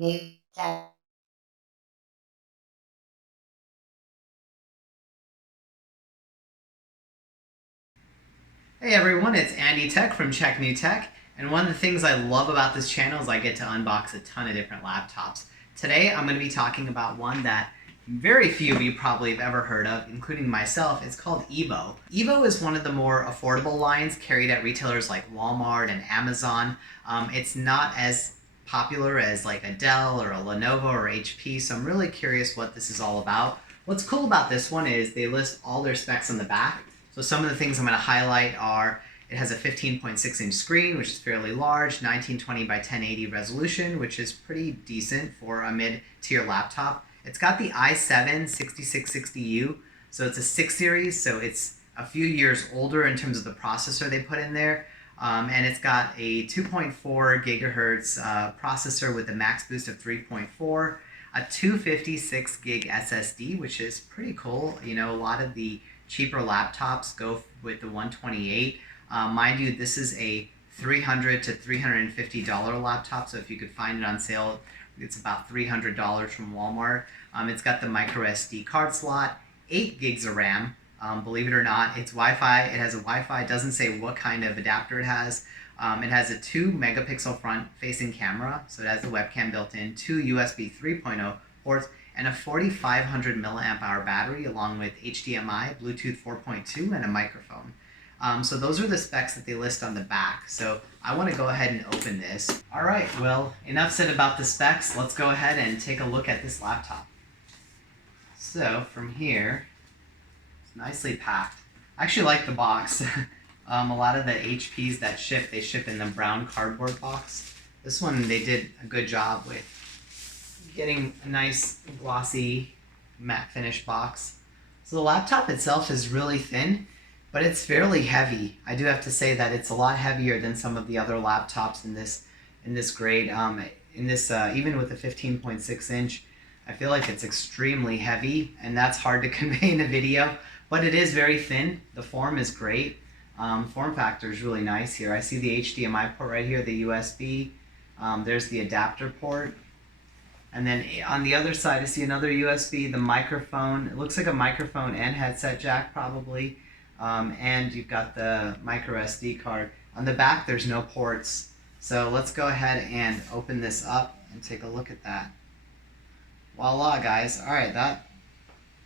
Hey everyone, it's Andy Tech from Check New Tech, and one of the things I love about this channel is I get to unbox a ton of different laptops. Today I'm going to be talking about one that very few of you probably have ever heard of, including myself. It's called Evoo. Evoo is one of the more affordable lines carried at retailers like Walmart and Amazon. It's not as popular as like a Dell or a Lenovo or HP, so I'm really curious what this is all about. What's cool about this one is they list all their specs on the back. So some of the things I'm going to highlight are it has a 15.6-inch screen, which is fairly large, 1920 by 1080 resolution, which is pretty decent for a mid-tier laptop. It's got the i7-6660U, so it's a 6 series, so it's a few years older in terms of the processor they put in there. And it's got a 2.4 gigahertz processor with a max boost of 3.4, a 256 gig SSD, which is pretty cool. You know, a lot of the cheaper laptops go with the 128. Mind you, this is a $300 to $350 laptop, so if you could find it on sale, it's about $300 from Walmart. It's got the micro SD card slot, 8 gigs of RAM. Believe it or not, it's Wi-Fi. It has a Wi-Fi. It doesn't say what kind of adapter it has. It has a 2 megapixel front-facing camera, so it has the webcam built in, 2 USB 3.0 ports, and a 4,500 milliamp hour battery, along with HDMI, Bluetooth 4.2, and a microphone. So those are the specs that they list on the back. So I want to go ahead and open this. All right, well, enough said about the specs. Let's go ahead and take a look at this laptop. So from here, it's nicely packed. I actually like the box. A lot of the HPs that ship, they ship in the brown cardboard box. This one, they did a good job with getting a nice glossy matte finish box. So the laptop itself is really thin, but it's fairly heavy. I do have to say that it's a lot heavier than some of the other laptops in this grade. Even with the 15.6 inch, I feel like it's extremely heavy, and that's hard to convey in a video, but it is very thin. The form is great. Form factor is really nice here. I see the HDMI port right here, the USB. There's the adapter port. And then on the other side, I see another USB, the microphone. It looks like a microphone and headset jack probably. And you've got the micro SD card. On the back, there's no ports. So let's go ahead and open this up and take a look at that. Voila, guys. All right, that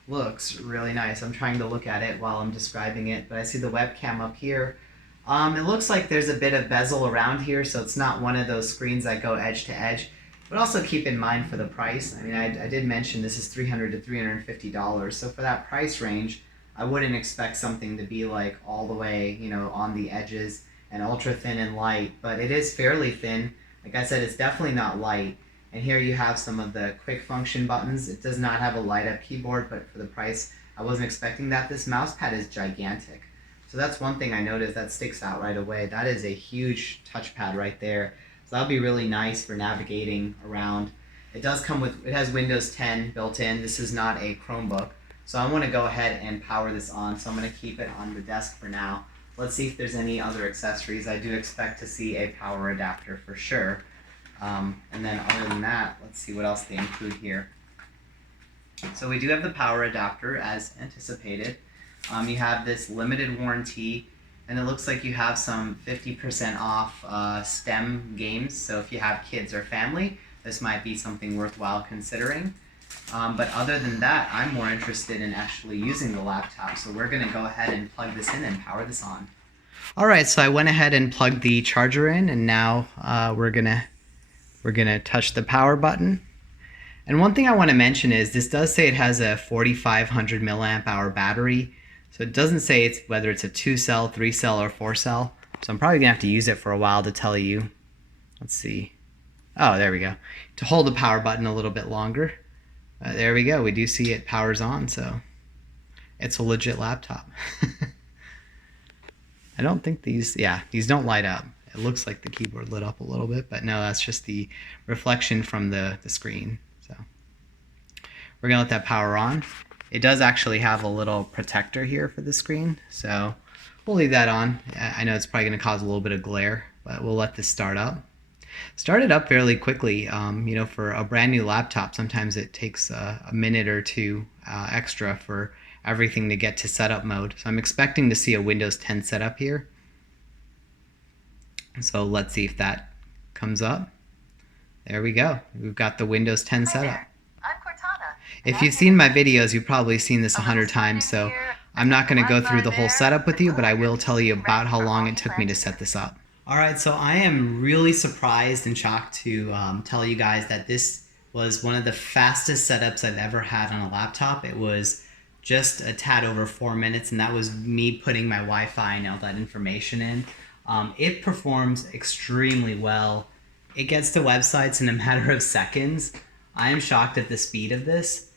looks really nice. I'm trying to look at it while I'm describing it, but I see the webcam up here. It looks like there's a bit of bezel around here, so it's not one of those screens that go edge to edge. But also keep in mind for the price. I mean, I did mention this is $300 to $350, so for that price range, I wouldn't expect something to be like all the way, you know, on the edges and ultra thin and light, but it is fairly thin. Like I said, it's definitely not light. And here you have some of the quick function buttons. It does not have a light up keyboard, but for the price, I wasn't expecting that. This mouse pad is gigantic. So that's one thing I noticed that sticks out right away. That is a huge touchpad right there. So that'll be really nice for navigating around. It does come with, it has Windows 10 built in. This is not a Chromebook. So I want to go ahead and power this on. So I'm going to keep it on the desk for now. Let's see if there's any other accessories. I do expect to see a power adapter for sure. And then other than that, let's see what else they include here. So we do have the power adapter as anticipated. You have this limited warranty, and it looks like you have some 50% off STEM games. So if you have kids or family, this might be something worthwhile considering. But other than that, I'm more interested in actually using the laptop. So we're going to go ahead and plug this in and power this on. All right, so I went ahead and plugged the charger in, and now we're gonna touch the power button. And one thing I want to mention is this does say it has a 4,500 milliamp hour battery. So it doesn't say it's whether it's a 2-cell, 3-cell, or 4-cell. So I'm probably gonna have to use it for a while to tell you. Let's see. Oh, there we go. To hold the power button a little bit longer. There we go. We do see it powers on, so it's a legit laptop. I don't think these don't light up. It looks like the keyboard lit up a little bit, but no, that's just the reflection from the screen. So we're gonna let that power on. It does actually have a little protector here for the screen, so we'll leave that on. I know it's probably gonna cause a little bit of glare, but we'll let this start up. Started up fairly quickly. For a brand new laptop, sometimes it takes a minute or two extra for everything to get to setup mode. So I'm expecting to see a Windows 10 setup here. So let's see if that comes up. There we go. We've got the Windows 10 setup. If you've seen my videos, you've probably seen this 100 times, so I'm not going to go through the whole setup with you, but I will tell you about how long it took me to set this up. Alright, so I am really surprised and shocked to tell you guys that this was one of the fastest setups I've ever had on a laptop. It was just a tad over 4 minutes, and that was me putting my Wi-Fi and all that information in. It performs extremely well. It gets to websites in a matter of seconds. I am shocked at the speed of this.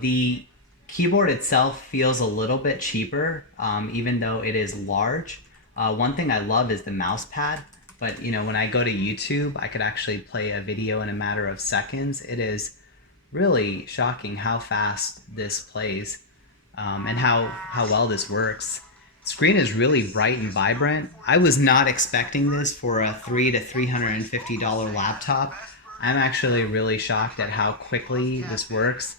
The keyboard itself feels a little bit cheaper, even though it is large. One thing I love is the mouse pad, but when I go to YouTube, I could actually play a video in a matter of seconds. It is really shocking how fast this plays, and how well this works. Screen is really bright and vibrant. I was not expecting this for a $300 to $350 laptop. I'm actually really shocked at how quickly this works.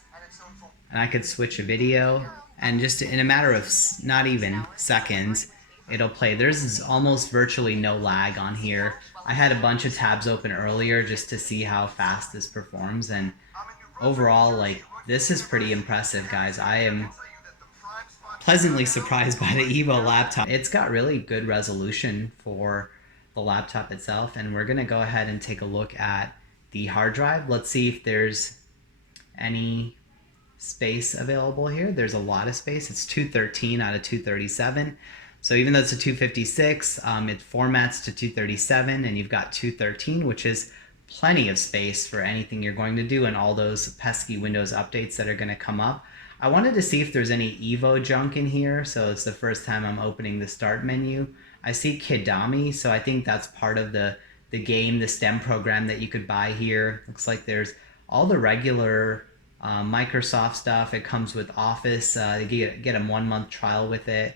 And I could switch a video, and just in a matter of not even seconds, it'll play. There's almost virtually no lag on here. I had a bunch of tabs open earlier just to see how fast this performs, and overall, this is pretty impressive, guys. I am pleasantly surprised by the Evoo laptop. It's got really good resolution for the laptop itself, and we're gonna go ahead and take a look at the hard drive. Let's see if there's any space available here. There's a lot of space. It's 213 out of 237. So even though it's a 256, it formats to 237, and you've got 213, which is plenty of space for anything you're going to do and all those pesky Windows updates that are going to come up. I wanted to see if there's any Evoo junk in here, so it's the first time I'm opening the start menu. I see Kidami, so I think that's part of the game, the STEM program that you could buy here. Looks like there's all the regular Microsoft stuff. It comes with Office. You get a 1-month trial with it.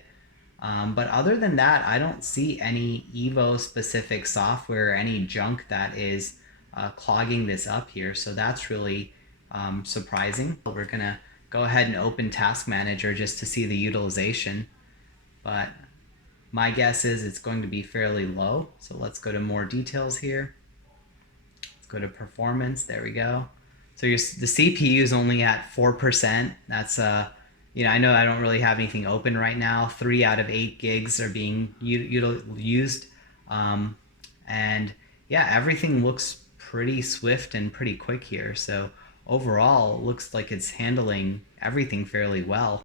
But other than that, I don't see any Evoo specific software or any junk that is clogging this up here. So that's really surprising. We're going to go ahead and open Task Manager just to see the utilization. But my guess is it's going to be fairly low. So let's go to more details here. Let's go to performance. There we go. So the CPU is only at 4%. That's I know I don't really have anything open right now. 3 out of 8 gigs are being used. And yeah, everything looks pretty swift and pretty quick here. So overall, it looks like it's handling everything fairly well.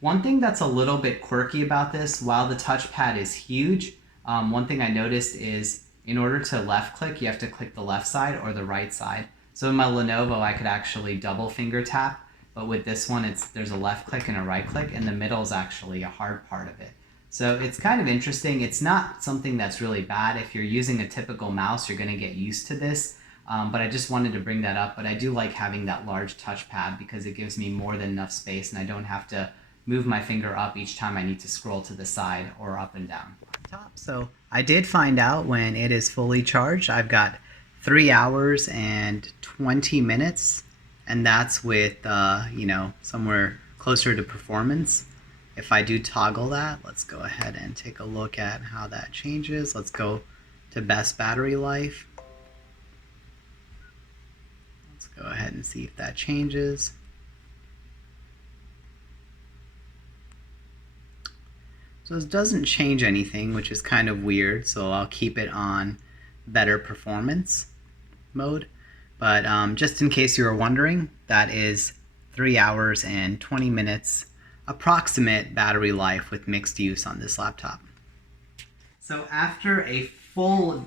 One thing that's a little bit quirky about this, while the touchpad is huge, one thing I noticed is in order to left click, you have to click the left side or the right side. So in my Lenovo, I could actually double finger tap, but with this one, there's a left click and a right click, and the middle is actually a hard part of it. So it's kind of interesting. It's not something that's really bad. If you're using a typical mouse, you're going to get used to this. But I just wanted to bring that up. But I do like having that large touchpad because it gives me more than enough space, and I don't have to move my finger up each time I need to scroll to the side or up and down. So I did find out when it is fully charged. I've got 3 hours and 20 minutes, and that's with somewhere closer to performance. If I do toggle that, let's go ahead and take a look at how that changes. Let's go to best battery life. Let's go ahead and see if that changes. So this doesn't change anything, which is kind of weird, so I'll keep it on better performance mode. But just in case you were wondering, that is 3 hours and 20 minutes approximate battery life with mixed use on this laptop. So after a full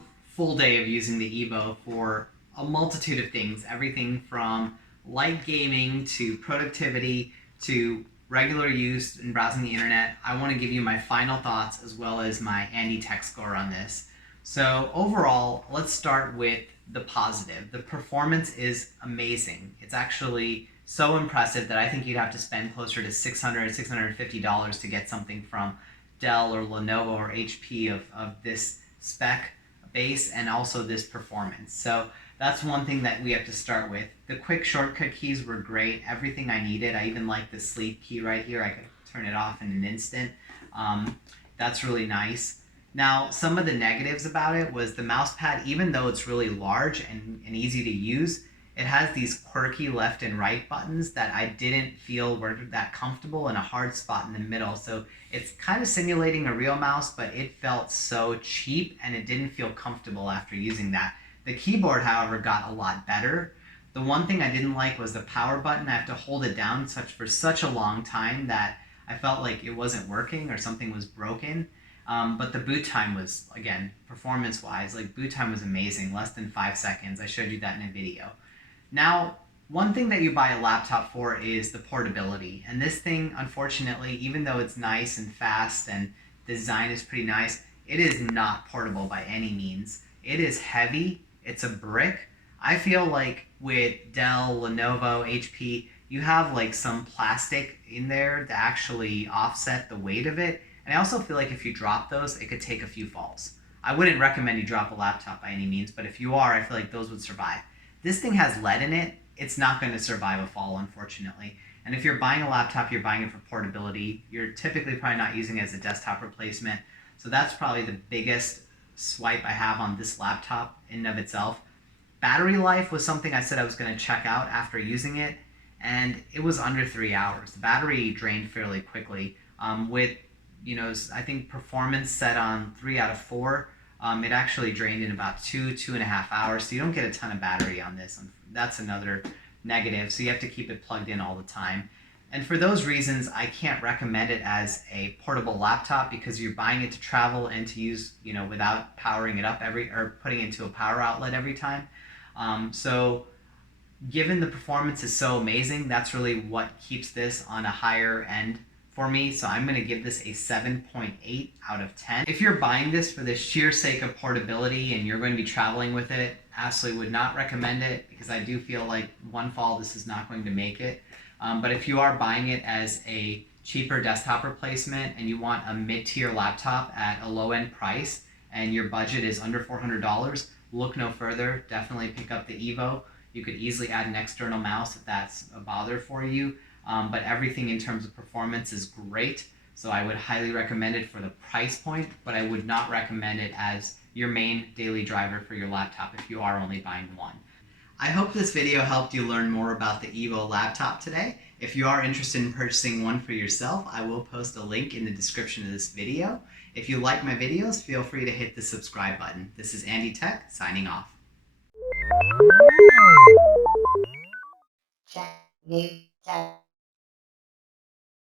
day of using the Evoo for a multitude of things, everything from light gaming to productivity to regular use and browsing the internet, I want to give you my final thoughts as well as my Andy Tech score on this. So overall, let's start with the positive. The performance is amazing. It's actually so impressive that I think you'd have to spend closer to $600, $650 to get something from Dell or Lenovo or HP of this spec base and also this performance. So that's one thing that we have to start with. The quick shortcut keys were great. Everything I needed. I even like the sleep key right here. I could turn it off in an instant. That's really nice. Now, some of the negatives about it was the mouse pad, even though it's really large and easy to use, it has these quirky left and right buttons that I didn't feel were that comfortable, in a hard spot in the middle. So it's kind of simulating a real mouse, but it felt so cheap and it didn't feel comfortable after using that. The keyboard, however, got a lot better. The one thing I didn't like was the power button. I have to hold it down for such a long time that I felt like it wasn't working or something was broken. But the boot time was, again, performance-wise, like boot time was amazing, less than 5 seconds. I showed you that in a video. Now, one thing that you buy a laptop for is the portability. And this thing, unfortunately, even though it's nice and fast and the design is pretty nice, it is not portable by any means. It is heavy. It's a brick. I feel like with Dell, Lenovo, HP, you have like some plastic in there to actually offset the weight of it. And I also feel like if you drop those, it could take a few falls. I wouldn't recommend you drop a laptop by any means, but if you are, I feel like those would survive. This thing has lead in it. It's not going to survive a fall, unfortunately. And if you're buying a laptop, you're buying it for portability. You're typically probably not using it as a desktop replacement. So that's probably the biggest swipe I have on this laptop in and of itself. Battery life was something I said I was going to check out after using it, and it was under 3 hours. The battery drained fairly quickly. With, I think performance set on 3 out of 4, it actually drained in about 2.5 hours. So you don't get a ton of battery on this. That's another negative. So you have to keep it plugged in all the time. And for those reasons, I can't recommend it as a portable laptop because you're buying it to travel and to use, without powering it up or putting it into a power outlet every time. So given the performance is so amazing, that's really what keeps this on a higher end for me. So I'm going to give this a 7.8 out of 10. If you're buying this for the sheer sake of portability and you're going to be traveling with it, absolutely would not recommend it because I do feel like one fall this is not going to make it. But if you are buying it as a cheaper desktop replacement and you want a mid-tier laptop at a low-end price and your budget is under $400, look no further. Definitely pick up the Evoo. You could easily add an external mouse if that's a bother for you. But everything in terms of performance is great. So I would highly recommend it for the price point, but I would not recommend it as your main daily driver for your laptop if you are only buying one. I hope this video helped you learn more about the Evoo laptop today. If you are interested in purchasing one for yourself, I will post a link in the description of this video. If you like my videos, feel free to hit the subscribe button. This is Andy Tech, signing off. Check, new tech.